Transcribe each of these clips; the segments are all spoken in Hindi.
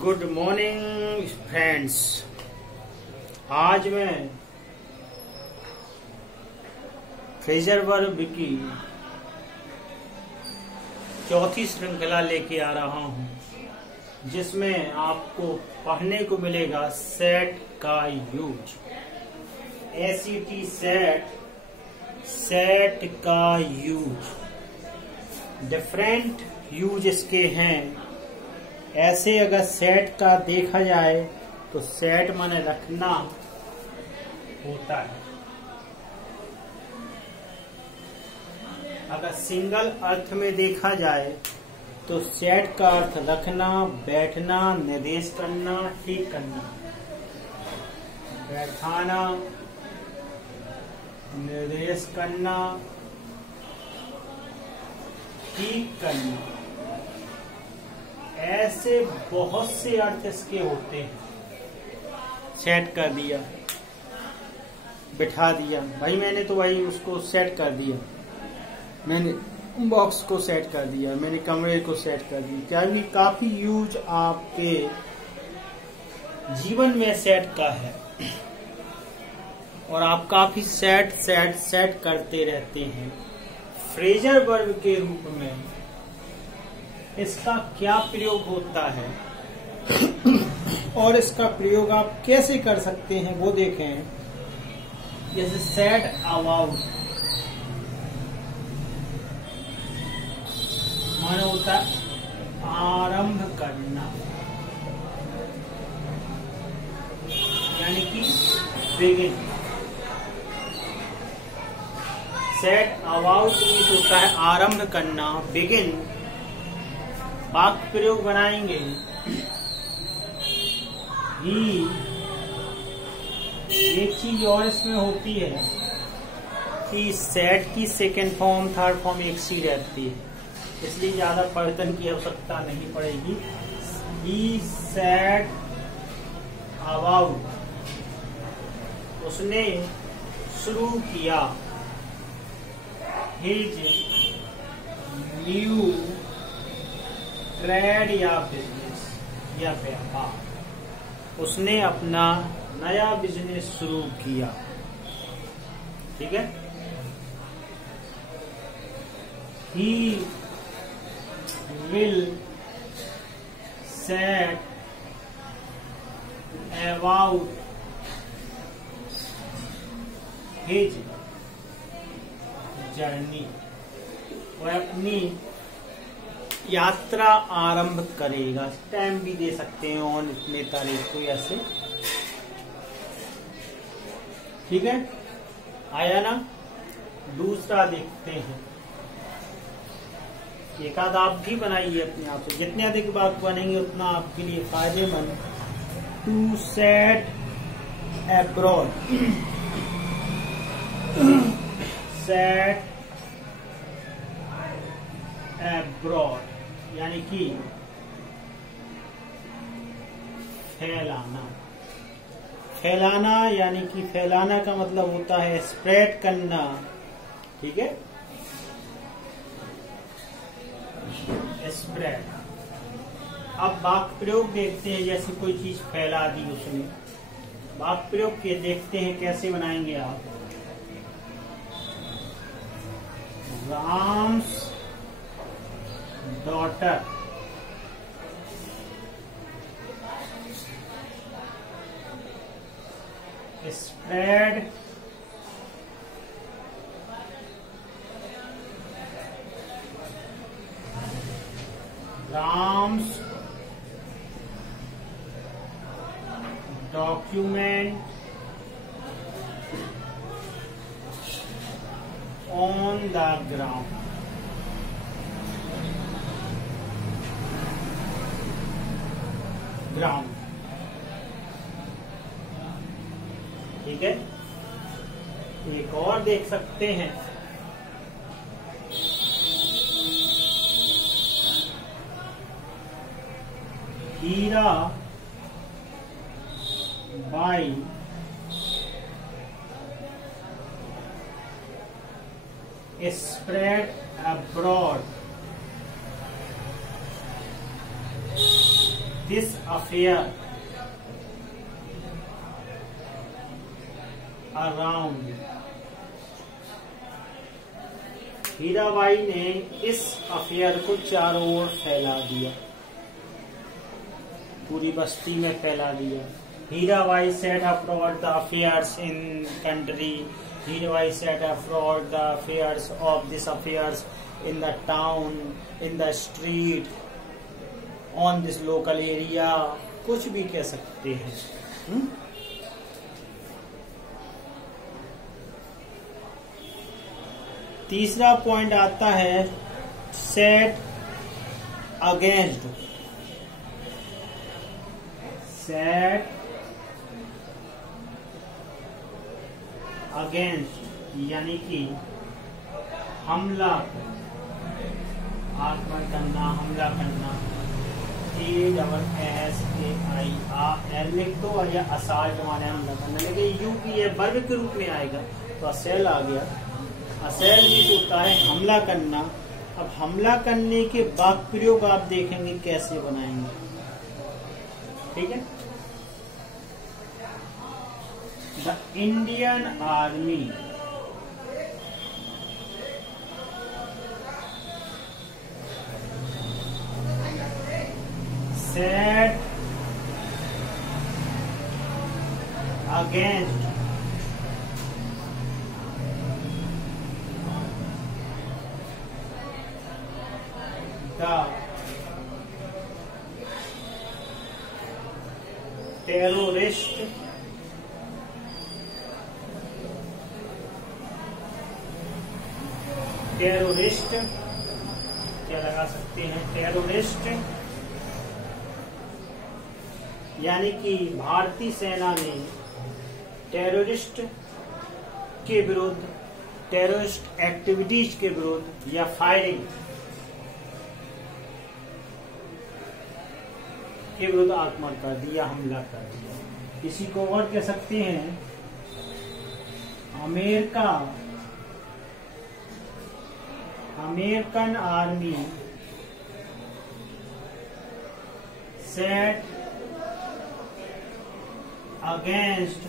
Good morning friends. आज मैं फ्रेजर वर्ब की चौथी श्रृंखला लेके आ रहा हूं, जिसमें आपको पढ़ने को मिलेगा सेट का यूज। SET सेट का यूज। डिफरेंट यूज इसके हैं। ऐसे अगर सेट का देखा जाए तो सेट माने रखना होता है। अगर सिंगल अर्थ में देखा जाए तो सेट का अर्थ रखना, बैठना, निर्देश करना, ठीक करना। बैठाना, निर्देश करना, ठीक करना, ऐसे बहुत से अर्थ इसके होते हैं। सेट कर दिया, बिठा दिया, भाई मैंने तो भाई उसको सेट कर दिया, मैंने बॉक्स को सेट कर दिया, मैंने कमरे को सेट कर दिया। क्या भी काफी यूज आपके जीवन में सेट का है और आप काफी सेट करते रहते हैं। फ्रेजर वर्ब के रूप में इसका क्या प्रयोग होता है और इसका प्रयोग आप कैसे कर सकते हैं वो देखें। जैसे सेट अबाउट माना होता है आरंभ करना, यानी कि बिगिन। सेट अबाउट मीन्स होता है आरंभ करना, बिगिन। वाक्य प्रयोग बनाएंगे ही। एक चीज और इसमें होती है कि सेट की सेकेंड फॉर्म थर्ड फॉर्म एक सी रहती है, इसलिए ज्यादा परिवर्तन की आवश्यकता नहीं पड़ेगी। ही सेट अबाउट, उसने शुरू किया हिज न्यू ट्रेड या बिजनेस या व्यापार। उसने अपना नया बिजनेस शुरू किया। ठीक है। He will set about his journey. वह अपनी यात्रा आरंभ करेगा। टाइम भी दे सकते हैं ऑन इतने तारीख को, ऐसे। ठीक है, आया ना। दूसरा देखते हैं, एक आध आप भी बनाइए अपने आप से। जितने अधिक बात बनेंगे उतना आपके लिए फायदेमंद। To set abroad, set abroad यानी कि फैलाना। फैलाना यानी कि फैलाना का मतलब होता है स्प्रेड करना। ठीक है, स्प्रेड। अब वाक्य प्रयोग देखते हैं। जैसे कोई चीज फैला दी उसने, वाक्य प्रयोग के देखते हैं कैसे बनाएंगे आप। Ram's daughter spread Ram's document on the ground। Ground. ठीक है, एक और देख सकते हैं। Hira Bai spread abroad this affair around, Hirabai ने इस अफेयर को चारों ओर फैला दिया, पूरी बस्ती में फैला दिया। Hirabai set abroad the affairs in country, Hirabai set abroad the affairs of this affairs in the town, in the street, on this local area, कुछ भी कह सकते हैं। तीसरा पॉइंट आता है सेट अगेंस्ट, सेट अगेंस्ट यानी कि हमला, आक्रमण करना, हमला करना। ASSAIL लिख दो और यह असाल्ट माने हमला करना, लेकिन यू की यह वर्ब के रूप में आएगा तो असेल आ गया। असेल भी होता है हमला करना। अब हमला करने के वाक्य प्रयोग आप देखेंगे कैसे बनाएंगे, ठीक है। The Indian army set against the terrorist क्या लगा सकते हैं, टेररिस्ट यानी कि भारतीय सेना ने टेररिस्ट के विरुद्ध, टेररिस्ट एक्टिविटीज के विरुद्ध या फायरिंग के विरुद्ध आक्रमण कर दिया, हमला कर दिया। इसी को और कह सकते हैं American army set against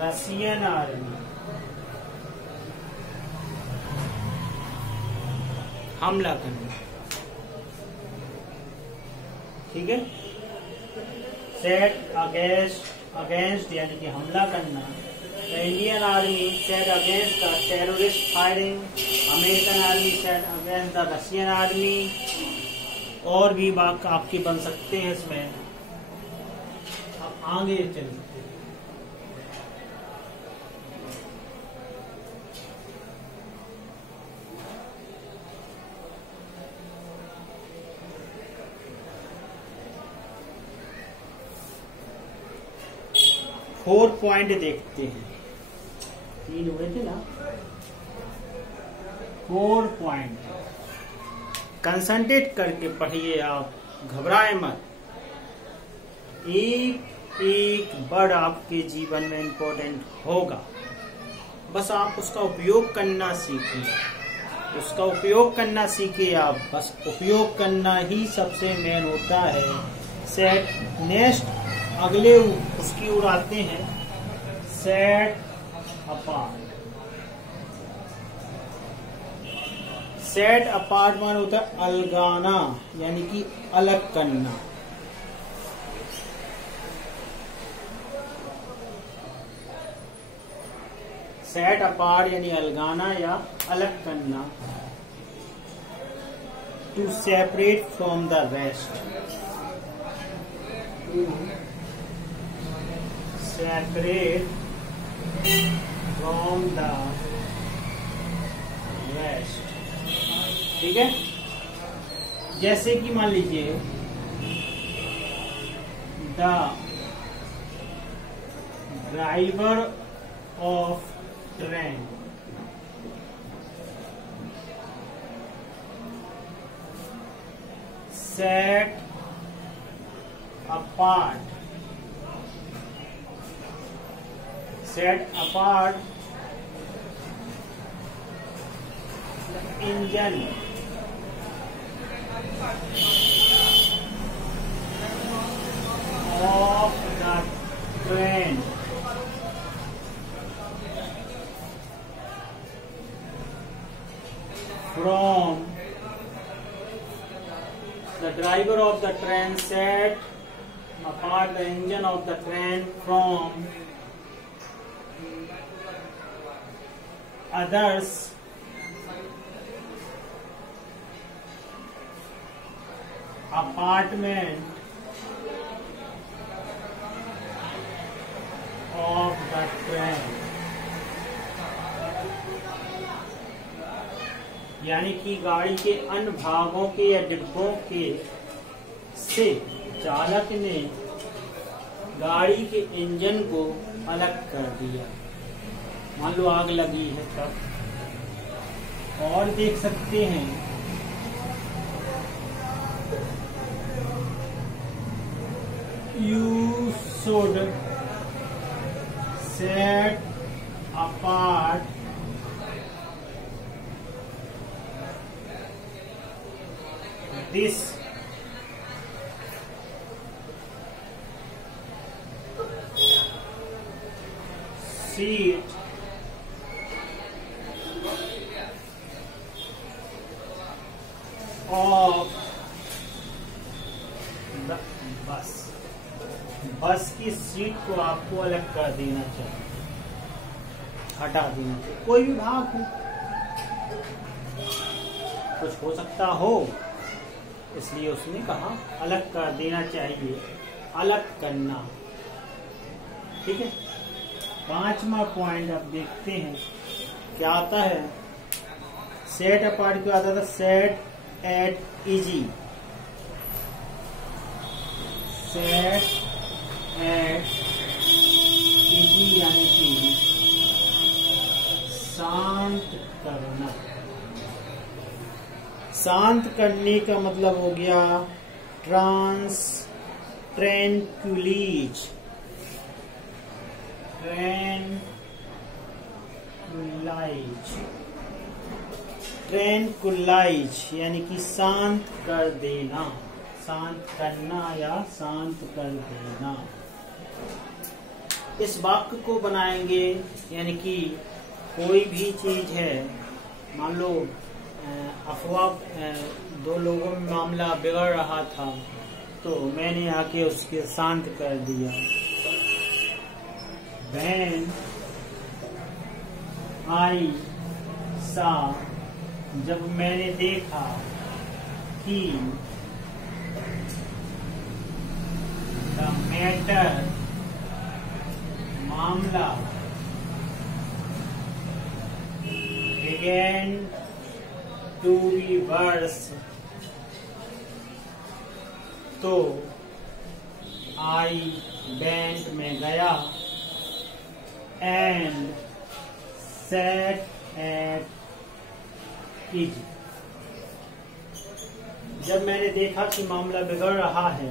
Russian army, हमला करना, ठीक है। सेट अगेंस्ट यानी कि हमला करना। Indian army set against the terrorist firing, American army set against the Russian army. और भी वाक्य आपके बन सकते हैं इसमें, आप आगे चल सकते हैं। 4 पॉइंट देखते हैं, 3 हुए थे ना। 4 पॉइंट कंसंट्रेट करके पढ़िए, आप घबराए मत। एक एक वर्ड आपके जीवन में इम्पोर्टेंट होगा, बस आप उसका उपयोग करना सीखिए, उसका उपयोग करना सीखिए आप, बस उपयोग करना ही सबसे मेन होता है। सेट नेक्स्ट अगले उसकी ओर आते हैं, सेट अपार्ट। सेट अपार्ट मान होता है अलगाना, यानी कि अलग करना। सेट अपार्ट यानी अलगाना या अलग करना। To separate from the rest, to separate from the rest, ठीक है। जैसे कि मान लीजिए the driver of train, set apart the engine of the train from the driver of the train set apart the engine of the train from others apartment of the train, यानी कि गाड़ी के अन्य भागों के या डिब्बों के से चालक ने गाड़ी के इंजन को अलग कर दिया। मान लो आग लगी है तब। और देख सकते हैं you should set apart this seat of the bus। बस की सीट को आपको अलग कर देना चाहिए, हटा देना चाहिए। कोई भी भाग हो, कुछ हो सकता हो, इसलिए उसने कहा अलग कर देना चाहिए, अलग करना। ठीक है। 5वां पॉइंट अब देखते हैं क्या आता है। सेट अपार्ट क्या आता था? Set at easy, set at easy यानी कि शांत करना। शांत करने का मतलब हो गया ट्रैंक्विलाइज, ट्रैंक्विलाइज यानी कि शांत कर देना, शांत करना या शांत कर देना। इस वाक्य को बनाएंगे, यानी कि कोई भी चीज है, मान लो अफवाह, 2 लोगों में मामला बिगड़ रहा था तो मैंने आके उसके शांत कर दिया। When I saw, जब मैंने देखा कि the matter, मामला began to be worse, तो I went में गया and sat at easy। जब मैंने देखा कि मामला बिगड़ रहा है,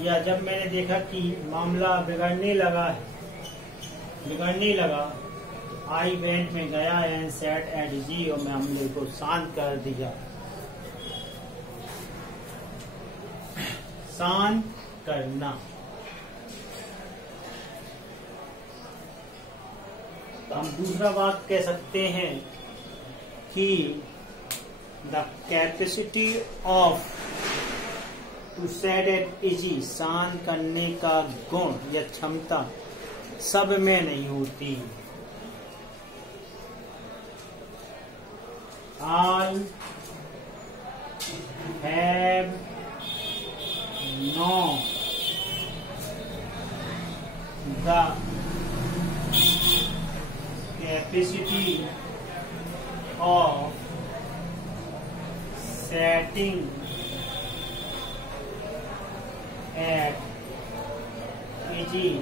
या जब मैंने देखा कि मामला बिगड़ने लगा, आई वेंट में गया एंड सेट एट इजी, और मामले को शांत कर दिया। शांत करना। हम दूसरा बात कह सकते हैं कि the capacity of to set at easy, शांत करने का गुण या क्षमता सब में नहीं होती। All have no the capacity of setting at easy।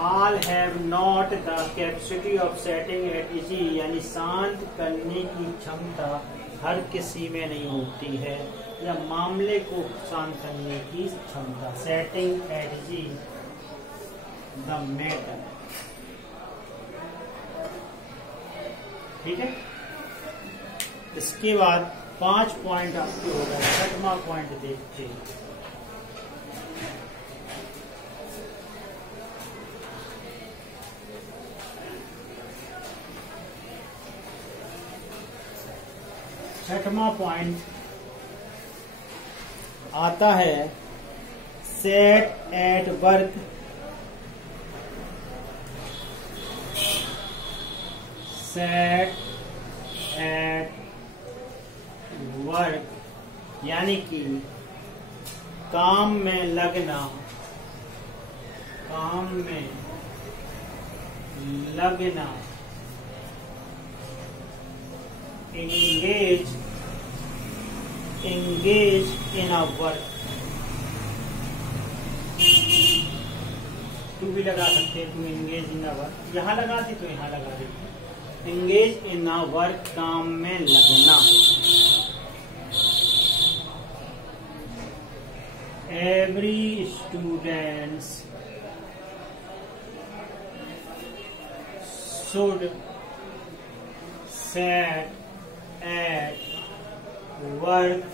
All have not the capacity of setting at easy, यानी शांत करने की क्षमता हर किसी में नहीं होती है, या मामले को शांत करने की क्षमता। Setting at easy the matter. ठीक है। इसके बाद 5 पॉइंट आपके हो गए। 6वां पॉइंट देखते हैं। छठवां पॉइंट आता है सेट एट वर्क यानी कि काम में लगना, engage in a work। To भी लगा सकते हैं, to engage in a work, यहाँ लगा दी तो यहाँ लगा देते। एंगेज इन अ वर्क, काम में लगना। Every students should set at work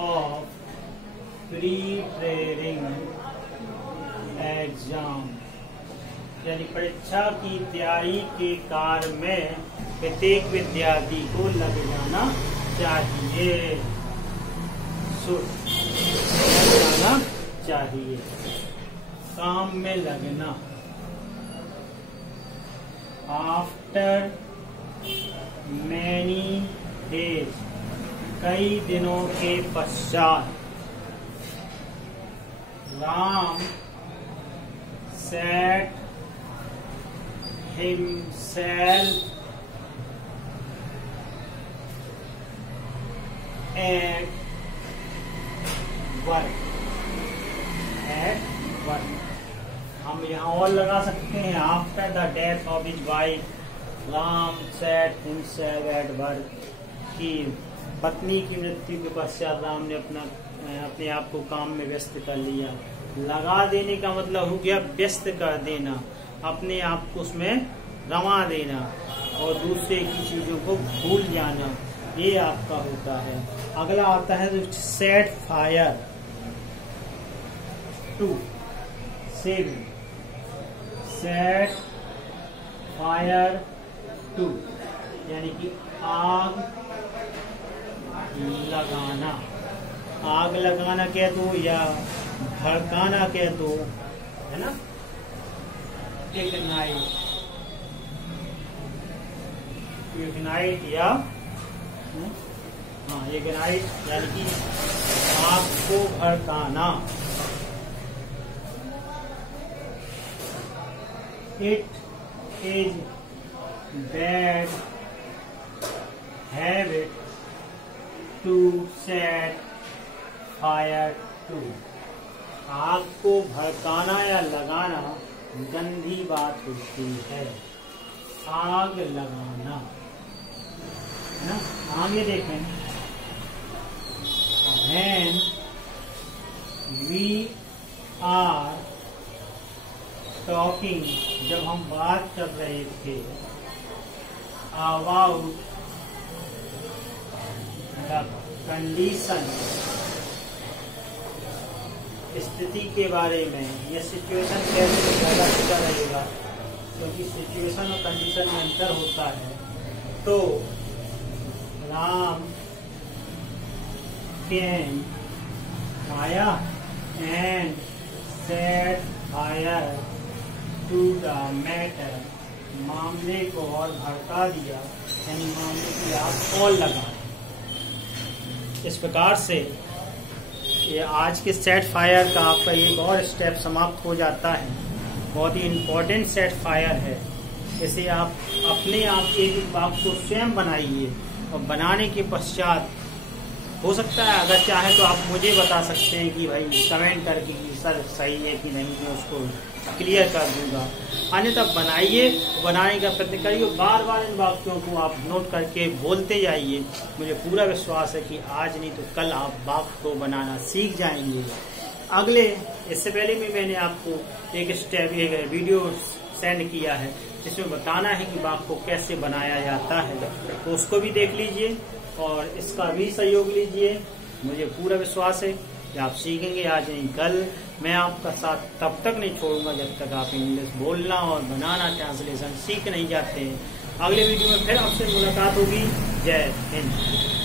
of preparing exam, यानी परीक्षा की तैयारी के कार्य में प्रत्येक विद्यार्थी को लग जाना चाहिए। लगना चाहिए, काम में लगना। आफ्टर मैनी डेज, कई दिनों के पश्चात। Ram set himself at work। हम यहाँ और लगा सकते हैं, after the death of his wife Ram set himself at work, कि पत्नी की मृत्यु के पश्चात राम ने अपने आप को काम में व्यस्त कर लिया। लगा देने का मतलब हो गया व्यस्त कर देना, अपने आप को उसमें रमा देना और दूसरे की चीजों को भूल जाना, ये आपका होता है। अगला आता है set fire to saving. Set fire to यानी कि आग लगाना। आग लगाना कह दो या भड़काना कह दो, है ना। इग्नाइट या इग्नाइट यानी कि आग को भड़काना। It is bad habit to set fire to. आग को भड़काना या लगाना गंदी बात होती है। आग लगाना, है ना। आगे देखें, when we are talking, जब हम बात कर रहे थे about the condition, स्थिति के बारे में, यह सिचुएशन कैसे ज्यादा अच्छा रहेगा क्योंकि सिचुएशन और कंडीशन में अंतर होता है। तो राम केम आया and set fire to the matter, मामले को और भड़का दिया, यानी मामले की आग और लगा। इस प्रकार से ये आज के सेट फायर का आपका एक और स्टेप समाप्त हो जाता है। बहुत ही इम्पोर्टेंट सेट फायर है। इसे आप अपने आप एक वाक्य को स्वयं बनाइए और बनाने के पश्चात हो सकता है अगर चाहे तो आप मुझे बता सकते हैं कि भाई कमेंट करके कि सर सही है कि नहीं, मैं उसको क्लियर कर दूंगा। अन्यथा बनाइए, बनाने का प्रयत्न करिए, बार बार इन वाक्यों को आप नोट करके बोलते जाइए। मुझे पूरा विश्वास है कि आज नहीं तो कल आप वाक्य को बनाना सीख जाएंगे। इससे पहले भी मैंने आपको एक वीडियो सेंड किया है जिसमें बताना है कि बाघ को कैसे बनाया जाता है, तो उसको भी देख लीजिए और इसका भी सहयोग लीजिए। मुझे पूरा विश्वास है कि आप सीखेंगे, आज नहीं कल। मैं आपका साथ तब तक नहीं छोड़ूंगा जब तक आप इंग्लिश बोलना और बनाना ट्रांसलेशन सीख नहीं जाते हैं। अगले वीडियो में फिर आपसे मुलाकात होगी। जय हिंद।